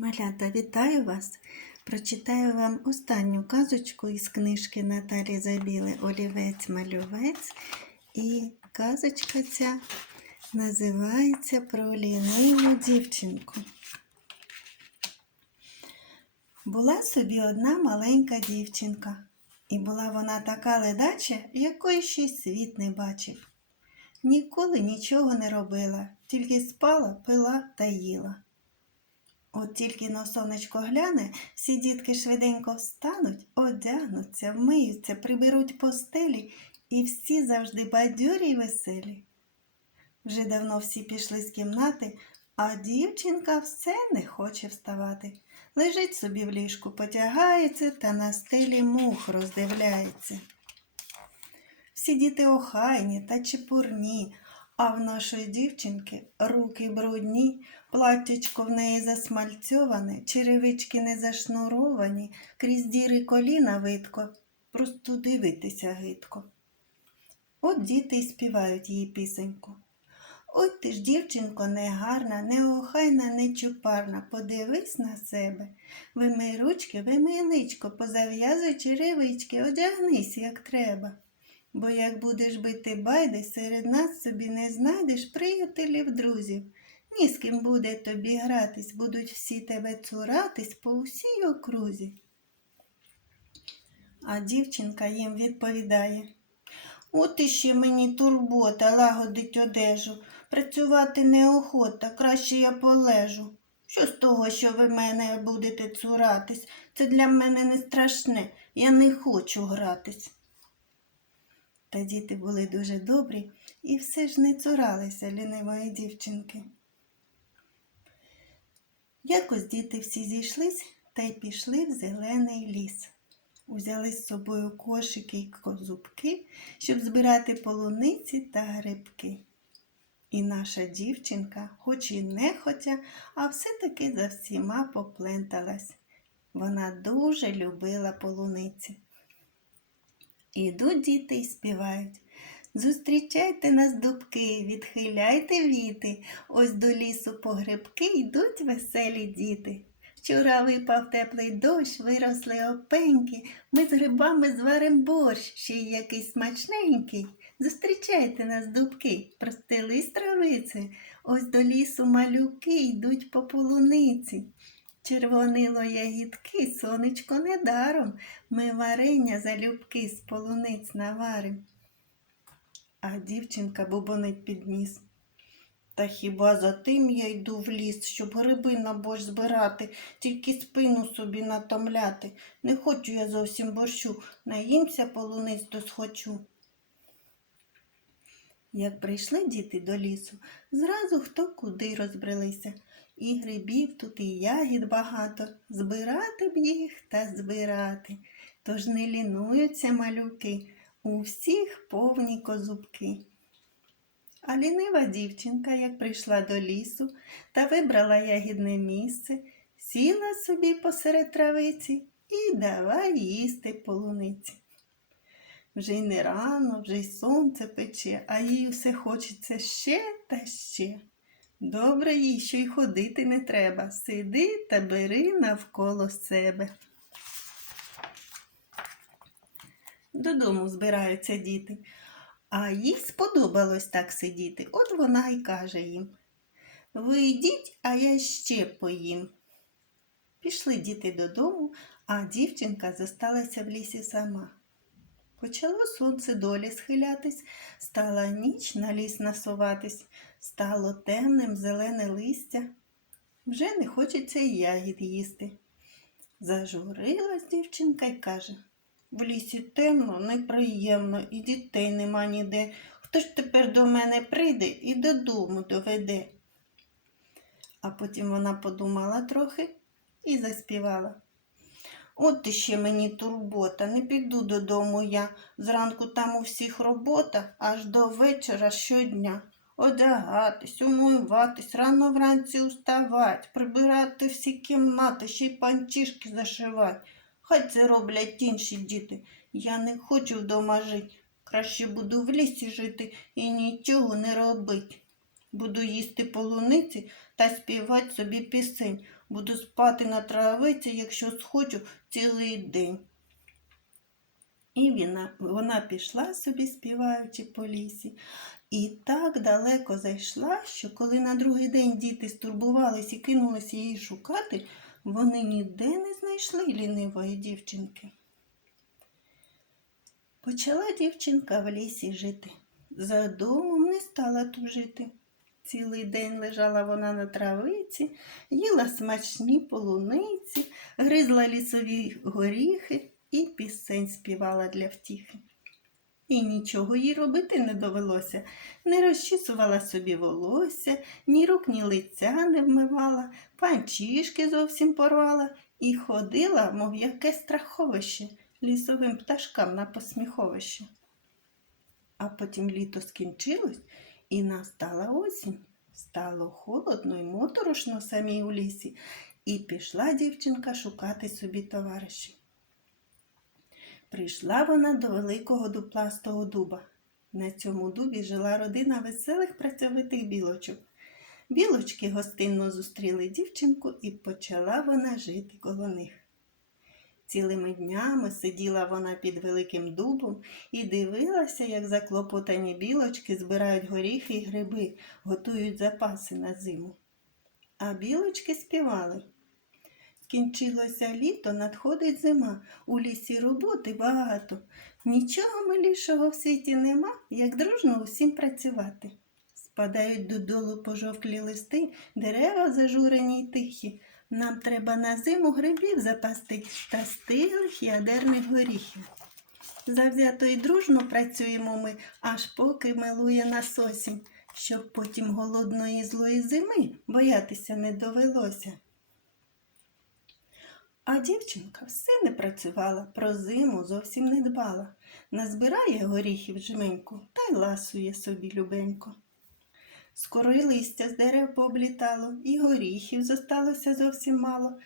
Малята, вітаю вас! Прочитаю вам останню казочку із книжки Наталі Забіли Олівець-малювець. І казочка ця називається Про ліниву дівчинку. Була собі одна маленька дівчинка, і була вона така ледача, якої ще й світ не бачив. Ніколи нічого не робила, тільки спала, пила та їла. От тільки на сонечко гляне, всі дітки швиденько встануть, одягнуться, вмиються, приберуть постелі і всі завжди бадьорі й веселі. Вже давно всі пішли з кімнати, а дівчинка все не хоче вставати. Лежить собі в ліжку, потягається та на стелі мух роздивляється. Всі діти охайні та чепурні, а в нашої дівчинки руки брудні, платтячко в неї засмальцьоване, черевички не зашнуровані, крізь діри коліна видко, просто дивитися гидко. От діти й співають їй пісеньку. Ой ти ж, дівчинко, негарна, неохайна, нечупарна, подивись на себе. Вимий ручки, вимий личко, позав'язуй черевички, одягнись, як треба. Бо як будеш бити байди, серед нас собі не знайдеш приятелів, друзів. Ні з ким буде тобі гратись, будуть всі тебе цуратись по усій окрузі. А дівчинка їм відповідає. От іще мені турбота лагодить одежу, працювати неохота, краще я полежу. Що з того, що ви мене будете цуратись? Це для мене не страшне, я не хочу гратись. Та діти були дуже добрі і все ж не цуралися лінивої дівчинки. Якось діти всі зійшлись та й пішли в зелений ліс. Узяли з собою кошики й козубки, щоб збирати полуниці та грибки. І наша дівчинка, хоч і нехотя, а все-таки за всіма попленталась. Вона дуже любила полуниці. Ідуть діти й співають. Зустрічайте нас, дубки, відхиляйте віти, ось до лісу по грибки йдуть веселі діти. Вчора випав теплий дощ, виросли опеньки, ми з грибами зварим борщ, ще й який смачненький. Зустрічайте нас, дубки, простились травиці, ось до лісу малюки йдуть по полуниці. Червонило ягідки, сонечко недаром, ми варення залюбки з полуниць наварим. А дівчинка бубонить під ніс. Та хіба за тим я йду в ліс, щоб гриби на борщ збирати, тільки спину собі натомляти. Не хочу я зовсім борщу, наїмся полуниць досхочу. Як прийшли діти до лісу, зразу хто куди розбрелися. І грибів тут, і ягід багато, збирати б їх та збирати. Тож не лінуються малюки, у всіх повні козубки. А лінива дівчинка, як прийшла до лісу та вибрала ягідне місце, сіла собі посеред травиці і давай їсти полуниці. Вже й не рано, вже й сонце пече, а їй все хочеться ще та ще. Добре їй, що й ходити не треба. Сиди та бери навколо себе. Додому збираються діти, а їй сподобалось так сидіти. От вона й каже їм Ви йдіть, а я ще поїм. Пішли діти додому, а дівчинка зосталася в лісі сама. Почало сонце долі схилятись, стала ніч на ліс насуватись, стало темним зелене листя. Вже не хочеться й ягід їсти. Зажурилась дівчинка й каже в лісі темно, неприємно, і дітей нема ніде. Хто ж тепер до мене прийде і додому доведе? А потім вона подумала трохи і заспівала. От іще мені турбота, не піду додому я. Зранку там у всіх робота, аж до вечора щодня. Одягатись, умиватись, рано вранці уставать, прибирати всі кімнати, ще й панчішки зашивать. Хай це роблять інші діти. Я не хочу вдома жити. Краще буду в лісі жити і нічого не робить. Буду їсти полуниці та співати собі пісень. Буду спати на травиці, якщо схочу цілий день. І вона, вона пішла собі, співаючи по лісі, і так далеко зайшла, що коли на другий день діти стурбувались і кинулися її шукати, вони ніде не знайшли лінивої дівчинки. Почала дівчинка в лісі жити. За домом не стала тужити. Цілий день лежала вона на травиці, їла смачні полуниці, гризла лісові горіхи і пісень співала для втіхи. І нічого їй робити не довелося, не розчісувала собі волосся, ні рук, ні лиця не вмивала, панчішки зовсім порвала і ходила, мов яке страховище, лісовим пташкам на посміховище. А потім літо скінчилось, і настала осінь. Стало холодно й моторошно самій у лісі, і пішла дівчинка шукати собі товаришів. Прийшла вона до великого дупластого дуба. На цьому дубі жила родина веселих працьовитих білочок. Білочки гостинно зустріли дівчинку і почала вона жити коло них. Цілими днями сиділа вона під великим дубом і дивилася, як заклопотані білочки збирають горіхи й гриби, готують запаси на зиму. А білочки співали. Скінчилося літо, надходить зима, у лісі роботи багато. Нічого милішого в світі нема, як дружно усім працювати. Спадають додолу пожовклі листи, дерева зажурені й тихі. Нам треба на зиму грибів запасти та стиглих ядерних горіхів. Завзято і дружно працюємо ми, аж поки милує нас осінь, щоб потім голодної злої зими боятися не довелося. А дівчинка все не працювала, про зиму зовсім не дбала. Назбирає горіхів жменьку та й ласує собі любенько. Скоро й листя з дерев пооблітало, і горіхів зосталося зовсім мало.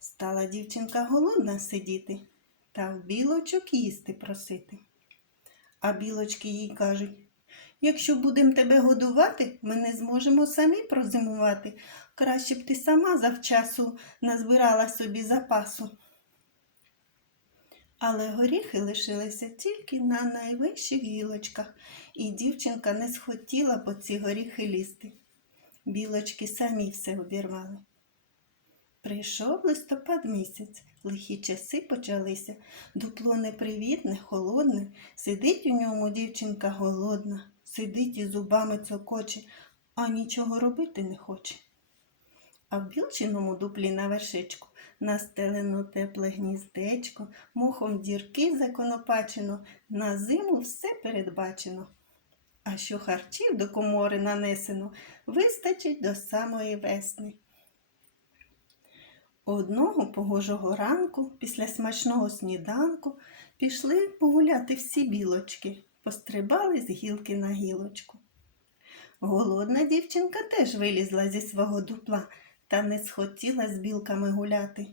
Стала дівчинка голодна сидіти та в білочок їсти просити. А білочки їй кажуть, якщо будемо тебе годувати, ми не зможемо самі прозимувати. Краще б ти сама завчасу назбирала собі запасу. Але горіхи лишилися тільки на найвищих гілочках, і дівчинка не схотіла по ці горіхи лізти. Білочки самі все обірвали. Прийшов листопад місяць, лихі часи почалися, дупло непривітне, холодне, сидить у ньому дівчинка голодна, сидить і зубами цокоче, а нічого робити не хоче. А в білчиному дуплі на вершечку настелено тепле гніздечко, мухом дірки законопачено, на зиму все передбачено. А що харчів до комори нанесено, вистачить до самої весни. Одного погожого ранку, після смачного сніданку, пішли погуляти всі білочки, пострибали з гілки на гілочку. Голодна дівчинка теж вилізла зі свого дупла та не схотіла з білками гуляти.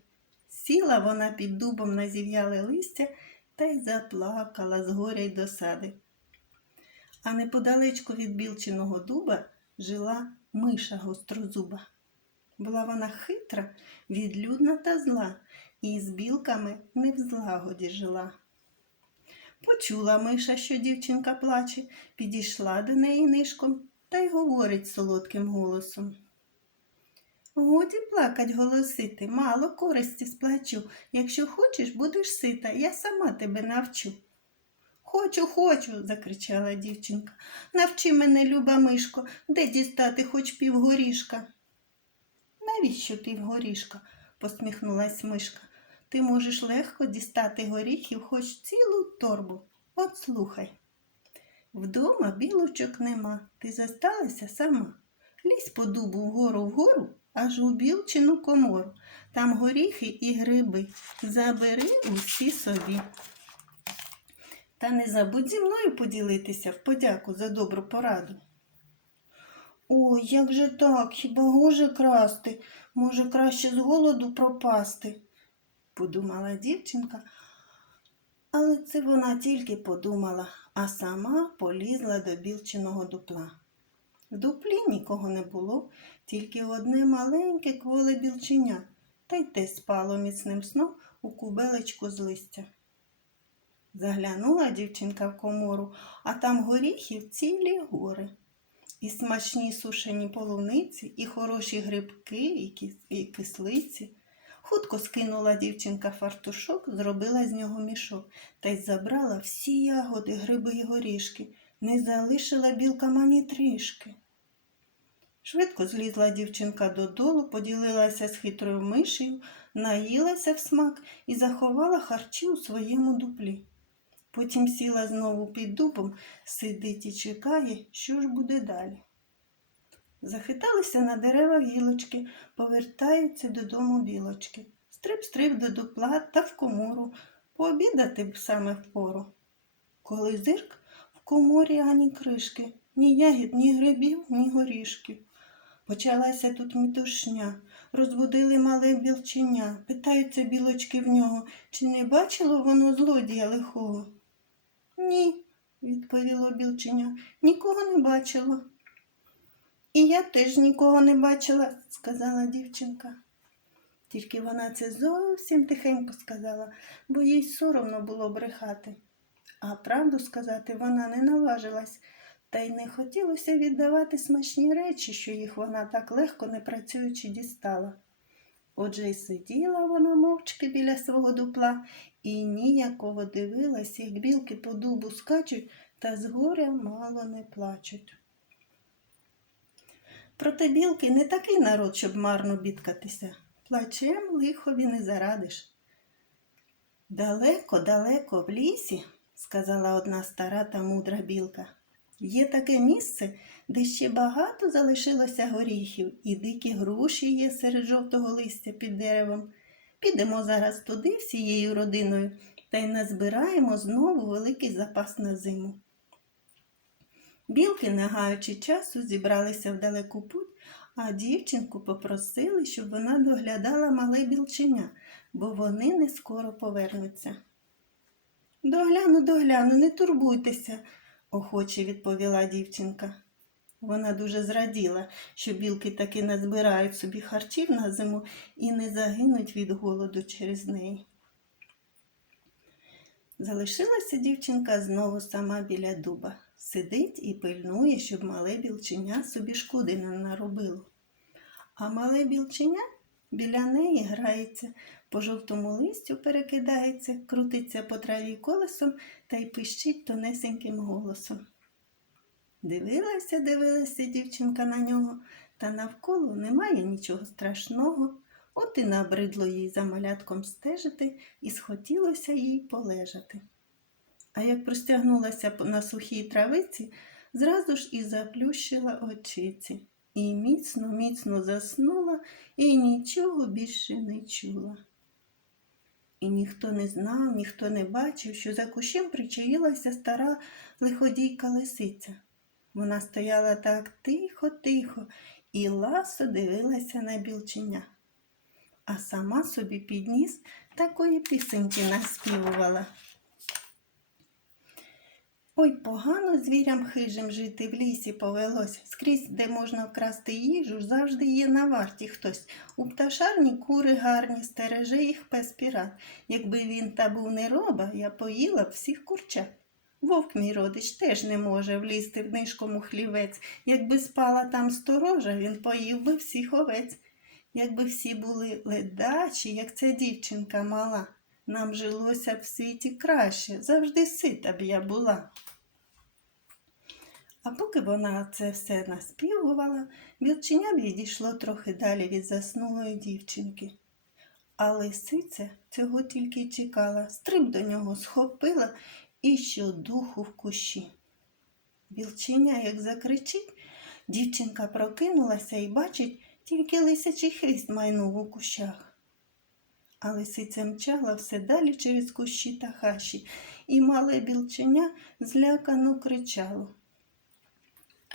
Сіла вона під дубом на зів'яле листя та й заплакала з горя й досади. А неподалечку від білчиного дуба жила миша гострозуба. Була вона хитра, відлюдна та зла, і з білками не в злагоді жила. Почула миша, що дівчинка плаче, підійшла до неї нишком та й говорить солодким голосом. Годі плакать голосити, мало користі сплачу. Якщо хочеш, будеш сита, я сама тебе навчу. Хочу, хочу, закричала дівчинка. Навчи мене, люба мишко, де дістати хоч півгорішка. Навіщо півгорішка? посміхнулась мишка. Ти можеш легко дістати горіхів хоч цілу торбу. От слухай. Вдома білочок нема, ти засталася сама. Лізь по дубу вгору вгору, аж у білчину комору. Там горіхи і гриби. Забери усі собі. Та не забудь зі мною поділитися в подяку за добру пораду. Ой, як же так, хіба гоже красти? Може, краще з голоду пропасти, подумала дівчинка. Але це вона тільки подумала, а сама полізла до білчиного дупла. В дуплі нікого не було, тільки одне маленьке кволе білченя, та й те спало міцним сном у кубелечку з листя. Заглянула дівчинка в комору, а там горіхів цілі гори. І смачні сушені полуниці, і хороші грибки, і, кис- і кислиці. Хутко скинула дівчинка фартушок, зробила з нього мішок та й забрала всі ягоди, гриби й горішки, не залишила білкам ані трішки. Швидко злізла дівчинка додолу, поділилася з хитрою мишею, наїлася в смак і заховала харчі у своєму дуплі. Потім сіла знову під дубом, сидить і чекає, що ж буде далі. Захиталися на дерева гілочки, повертаються додому білочки. Стрип-стрип до дупла та в комору, пообідати б саме впору. Коли зирк в коморі ані кришки, ні ягід, ні грибів, ні горішків. Почалася тут метушня, розбудили мале білченя, питаються білочки в нього, чи не бачило воно злодія лихого? Ні, відповіло білченя, нікого не бачило. І я теж нікого не бачила, сказала дівчинка. Тільки вона це зовсім тихенько сказала, бо їй соромно було брехати. А правду сказати вона не наважилась, та й не хотілося віддавати смачні речі, що їх вона так легко не працюючи дістала. Отже й сиділа вона мовчки біля свого дупла і ніяково дивилась, як білки по дубу скачуть та з горя мало не плачуть. Проте білки не такий народ, щоб марно бідкатися. Плачем лихові не зарадиш. Далеко, далеко в лісі, сказала одна стара та мудра білка. Є таке місце, де ще багато залишилося горіхів, і дикі груші є серед жовтого листя під деревом. Підемо зараз туди всією родиною та й назбираємо знову великий запас на зиму. Білки, не гаючи часу, зібралися в далеку путь, а дівчинку попросили, щоб вона доглядала мале білченя, бо вони не скоро повернуться. Догляну, догляну, не турбуйтеся, охоче відповіла дівчинка. Вона дуже зраділа, що білки таки назбирають собі харчів на зиму і не загинуть від голоду через неї. Залишилася дівчинка знову сама біля дуба. Сидить і пильнує, щоб мале білченя собі шкоди не наробило. А мале білченя біля неї грається, по жовтому листю перекидається, крутиться по траві колесом та й пищить тонесеньким голосом. Дивилася, дивилася дівчинка на нього, та навколо немає нічого страшного. От і набридло їй за малятком стежити, і схотілося їй полежати. А як простягнулася на сухій травиці, зразу ж і заплющила очиці, і міцно, міцно заснула, і нічого більше не чула. І ніхто не знав, ніхто не бачив, що за кущем причаїлася стара лиходійка лисиця. Вона стояла так тихо-тихо і ласо дивилася на білченя. А сама собі підніс такої пісеньки наспівувала. Ой, погано звірям хижим жити в лісі повелось. Скрізь, де можна вкрасти їжу, завжди є на варті хтось. У пташарні кури гарні, стереже їх пес пірат. Якби він та був не роба, я поїла б всіх курчат. Вовк мій родич теж не може влізти в нишкому хлівець. Якби спала там сторожа, він поїв би всіх овець. Якби всі були ледачі, як ця дівчинка мала, нам жилося б в світі краще, завжди сита б я була. А поки вона це все наспівувала, білченя відійшло трохи далі від заснулої дівчинки. А лисиця цього тільки й чекала, стриб до нього схопила і щодуху в кущі. Білченя, як закричить, дівчинка прокинулася і бачить, тільки лисячий хвіст майнув у кущах. А лисиця мчала все далі через кущі та хащі, і мале білченя злякано кричало.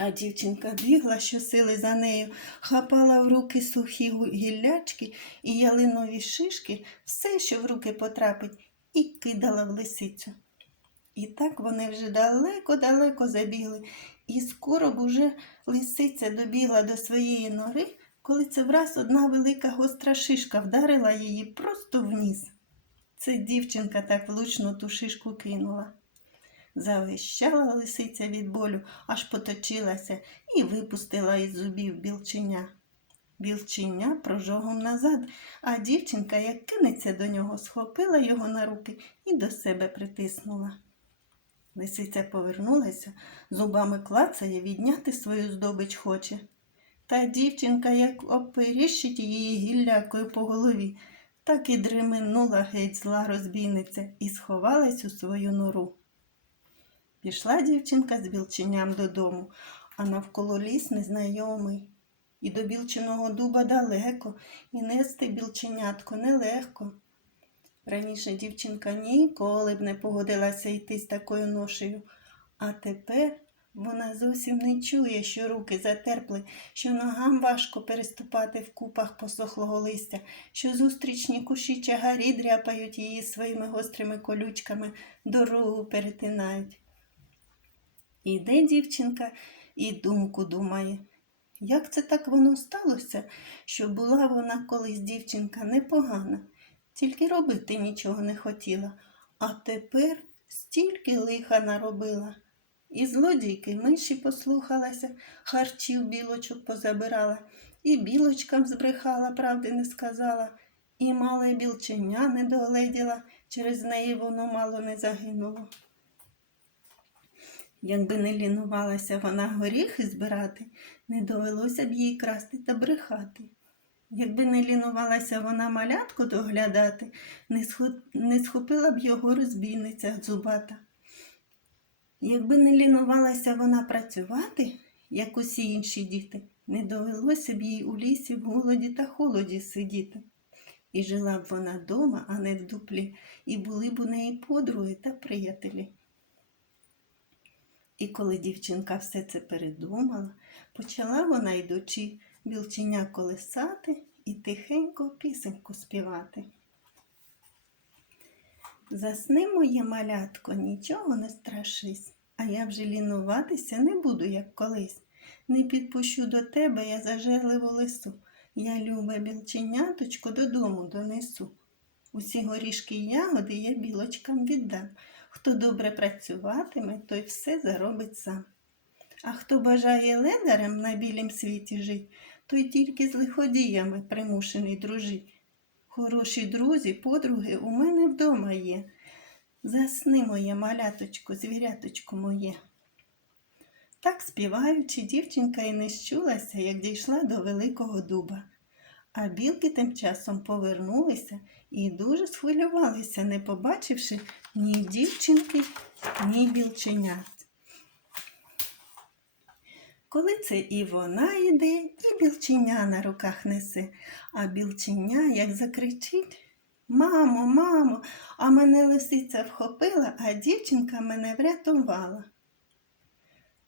А дівчинка бігла щосили за нею, хапала в руки сухі гіллячки і ялинові шишки, все, що в руки потрапить, і кидала в лисицю. І так вони вже далеко-далеко забігли, І скоро б уже лисиця добігла до своєї нори, коли це враз одна велика гостра шишка вдарила її просто в ніс. Це дівчинка так влучно ту шишку кинула. Завищала лисиця від болю, аж поточилася і випустила із зубів білченя. Білченя прожогом назад, а дівчинка, як кинеться до нього, схопила його на руки і до себе притиснула. Лисиця повернулася, зубами клацає, відняти свою здобич хоче. Та дівчинка, як оперіщить її гіллякою по голові, так і дременула геть зла розбійниця і сховалась у свою нору. Пішла дівчинка з білченям додому, а навколо ліс незнайомий. І до білчиного дуба далеко, і нести білченятко нелегко. Раніше дівчинка ніколи б не погодилася йти з такою ношею, а тепер вона зовсім не чує, що руки затерпли, що ногам важко переступати в купах посохлого листя, що зустрічні кущі чагарі дряпають її своїми гострими колючками, дорогу перетинають. Іде дівчинка і думку думає. Як це так воно сталося, що була вона колись дівчинка непогана, тільки робити нічого не хотіла, а тепер стільки лиха наробила. І злодійки миші послухалася, харчів білочок позабирала, і білочкам збрехала, правди не сказала, і мале білченя не догледіла, через неї воно мало не загинуло. Якби не лінувалася вона горіхи збирати, не довелося б їй красти та брехати. Якби не лінувалася вона малятку доглядати, не, схо- не схопила б його розбійниця зубата. Якби не лінувалася вона працювати, як усі інші діти, не довелося б їй у лісі в голоді та холоді сидіти. І жила б вона дома, а не в дуплі, і були б у неї подруги та приятелі. І коли дівчинка все це передумала, почала вона, йдучи білченя колесати і тихенько пісеньку співати. Засни, моє малятко, нічого не страшись, а я вже лінуватися не буду, як колись. Не підпущу до тебе я зажерливу лису. Я, любе білченяточко, додому донесу. Усі горішки й ягоди я білочкам віддам. Хто добре працюватиме, той все заробить сам. А хто бажає ледарем на білім світі жить, той тільки з лиходіями примушений дружить. Хороші друзі, подруги у мене вдома є. Засни, моє маляточко, звіряточко моє. Так співаючи, дівчинка і не щулася, як дійшла до великого дуба. А білки тим часом повернулися і дуже схвилювалися, не побачивши ні дівчинки, ні білченят. Коли це і вона йде, і білченя на руках несе, а білченя як закричить Мамо, мамо, а мене лисиця вхопила, а дівчинка мене врятувала.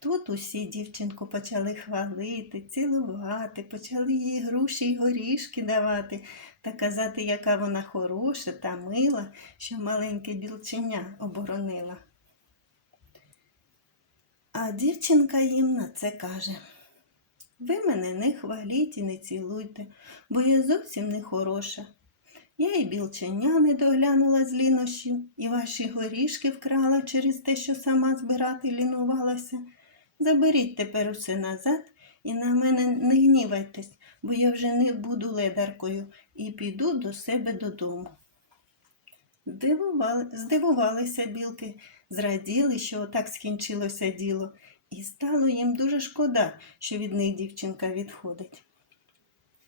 Тут усі дівчинку почали хвалити, цілувати, почали їй груші й горішки давати та казати, яка вона хороша та мила, що маленьке білченя оборонила. А дівчинка їм на це каже. Ви мене не хваліть і не цілуйте, бо я зовсім не хороша. Я і білченя не доглянула з лінощів, і ваші горішки вкрала через те, що сама збирати лінувалася. Заберіть тепер усе назад і на мене не гнівайтесь, бо я вже не буду ледаркою і піду до себе додому. Здивували, здивувалися білки, зраділи, що так скінчилося діло, і стало їм дуже шкода, що від них дівчинка відходить.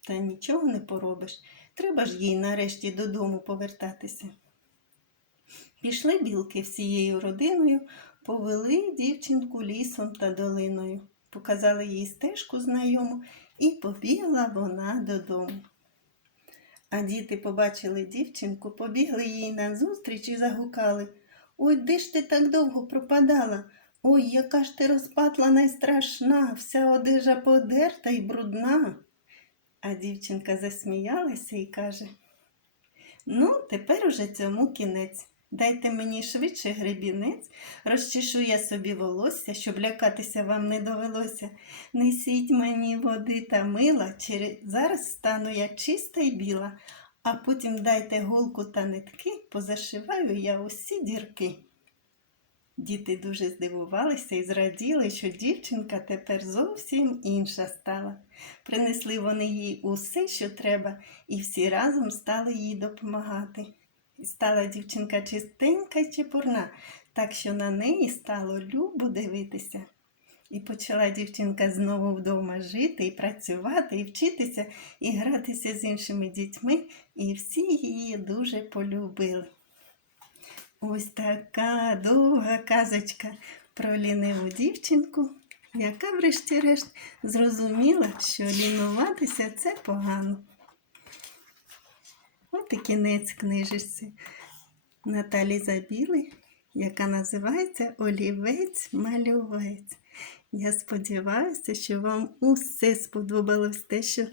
Та нічого не поробиш, треба ж їй нарешті додому повертатися. Пішли білки всією родиною, повели дівчинку лісом та долиною, показали їй стежку знайому, і побігла вона додому. А діти побачили дівчинку, побігли їй назустріч і загукали Ой, де ж ти так довго пропадала? Ой, яка ж ти розпатлана й страшна, вся одежа подерта й брудна. А дівчинка засміялася і каже Ну, тепер уже цьому кінець. Дайте мені швидше гребінець, розчешу я собі волосся, щоб лякатися вам не довелося. Несіть мені води та мила, зараз стану я чиста й біла, а потім дайте голку та нитки, позашиваю я усі дірки. Діти дуже здивувалися і зраділи, що дівчинка тепер зовсім інша стала. Принесли вони їй усе, що треба, і всі разом стали їй допомагати. І стала дівчинка чистенька й чепурна, так що на неї стало любо дивитися. І почала дівчинка знову вдома жити і працювати, і вчитися, і гратися з іншими дітьми, і всі її дуже полюбили. Ось така довга казочка про ліниву дівчинку, яка, врешті-решт, зрозуміла, що лінуватися це погано. От і кінець книжечці Наталі Забіли, яка називається Олівець-малювець. Я сподіваюся, що вам усе сподобалось те, що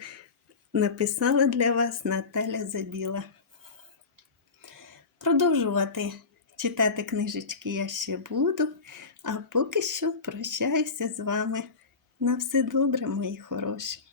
написала для вас Наталя Забіла. Продовжувати читати книжечки я ще буду, а поки що прощаюся з вами. На все добре, мої хороші.